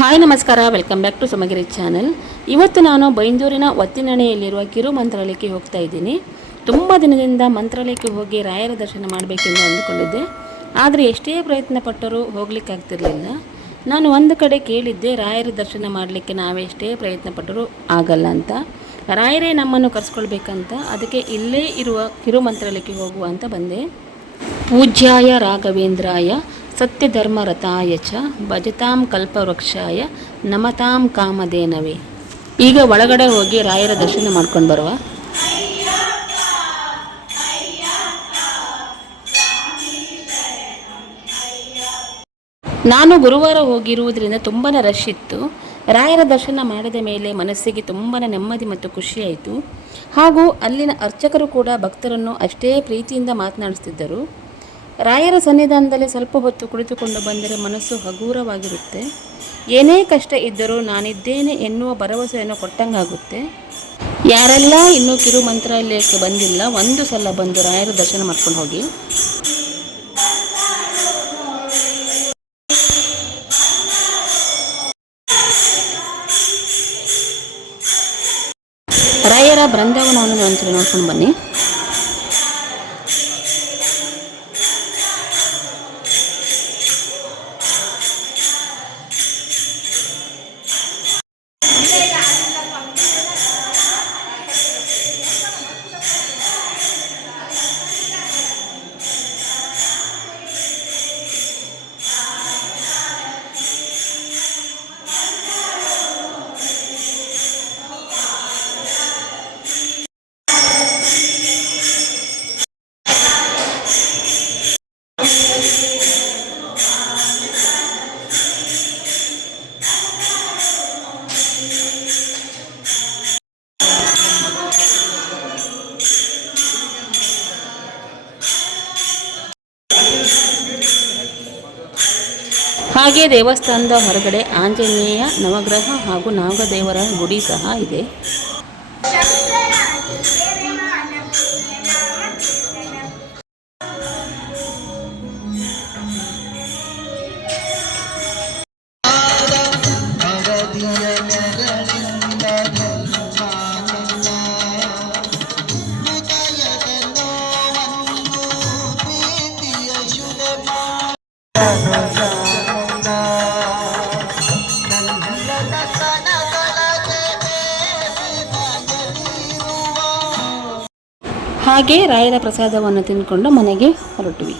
Hi ನಮಸ್ಕಾರ, welcome back to ಸಮಗಿರಿ channel. ಇವತ್ತು ನಾನು ಬೈಂದೂರಿನ ಒತ್ತಿನಣೆಯಲ್ಲಿರುವ ಕಿರು ಮಂತ್ರಾಲಯಕ್ಕೆ ಹೋಗ್ತಾ ಇದ್ದೀನಿ. ತುಂಬ ದಿನದಿಂದ ಮಂತ್ರಾಲಯಕ್ಕೆ ಹೋಗಿ ರಾಯರ ದರ್ಶನ ಮಾಡಬೇಕೆಂದು ಅಂದುಕೊಂಡಿದ್ದೆ. ಆದರೆ ಎಷ್ಟೇ ಪ್ರಯತ್ನ ಪಟ್ಟರೂ ಹೋಗ್ಲಿಕ್ಕಾಗ್ತಿರ್ಲಿಲ್ಲ. ನಾನು ಒಂದು ಕಡೆ ಕೇಳಿದ್ದೆ, ರಾಯರ ದರ್ಶನ ಮಾಡಲಿಕ್ಕೆ ನಾವೆಷ್ಟೇ ಪ್ರಯತ್ನ ಪಟ್ಟರೂ ಆಗಲ್ಲ ಅಂತ. ರಾಯರೇ ನಮ್ಮನ್ನು ಕರೆಸ್ಕೊಳ್ಬೇಕಂತ, ಅದಕ್ಕೆ ಇಲ್ಲೇ ಇರುವ ಕಿರು ಮಂತ್ರಾಲಯಕ್ಕೆ ಹೋಗುವ ಅಂತ ಬಂದೆ. ಪೂಜ್ಯಾಯ ರಾಘವೇಂದ್ರಾಯ ಸತ್ಯಧರ್ಮರತಾಯ ಚ ಭಜತಾಂ ಕಲ್ಪವೃಕ್ಷಾಯ ನಮತಾಂ ಕಾಮಧೇನವೇ. ಈಗ ಒಳಗಡೆ ಹೋಗಿ ರಾಯರ ದರ್ಶನ ಮಾಡ್ಕೊಂಡು ಬರುವ. ನಾನು ಗುರುವಾರ ಹೋಗಿರುವುದರಿಂದ ತುಂಬಾ ರಶ್ ಇತ್ತು. ರಾಯರ ದರ್ಶನ ಮಾಡಿದ ಮೇಲೆ ಮನಸ್ಸಿಗೆ ತುಂಬಾ ನೆಮ್ಮದಿ ಮತ್ತು ಖುಷಿಯಾಯಿತು. ಹಾಗೂ ಅಲ್ಲಿನ ಅರ್ಚಕರು ಕೂಡ ಭಕ್ತರನ್ನು ಅಷ್ಟೇ ಪ್ರೀತಿಯಿಂದ ಮಾತನಾಡಿಸ್ತಿದ್ದರು. ರಾಯರ ಸನ್ನಿಧಾನದಲ್ಲಿ ಸ್ವಲ್ಪ ಹೊತ್ತು ಕುಳಿತುಕೊಂಡು ಬಂದರೆ ಮನಸ್ಸು ಹಗುರವಾಗಿರುತ್ತೆ. ಏನೇ ಕಷ್ಟ ಇದ್ದರೂ ನಾನಿದ್ದೇನೆ ಎನ್ನುವ ಭರವಸೆಯನ್ನು ಕೊಟ್ಟಂಗಾಗುತ್ತೆ. ಯಾರೆಲ್ಲ ಇನ್ನೂ ಕಿರು ಮಂತ್ರಾಲಯಕ್ಕೆ ಬಂದಿಲ್ಲ, ಒಂದು ಸಲ ಬಂದು ರಾಯರ ದರ್ಶನ ಮಾಡ್ಕೊಂಡು ಹೋಗಿ. ರಾಯರ ಬೃಂದಾವನವನ್ನು ಒಂದ್ಸಲ ನೋಡ್ಕೊಂಡು ಬನ್ನಿ. ಹಾಗೆ ದೇವಸ್ಥಾನದ ಹೊರಗಡೆ ಆಂಜನೇಯ, ನವಗ್ರಹ ಹಾಗೂ ನಾಗದೇವರ ಗುಡಿ ಸಹ ಇದೆ. ಹಾಗೆ ರಾಯರ ಪ್ರಸಾದವನ್ನು ತಿಂದ್ಕೊಂಡು ಮನೆಗೆ ಹೊರಟ್ವಿ.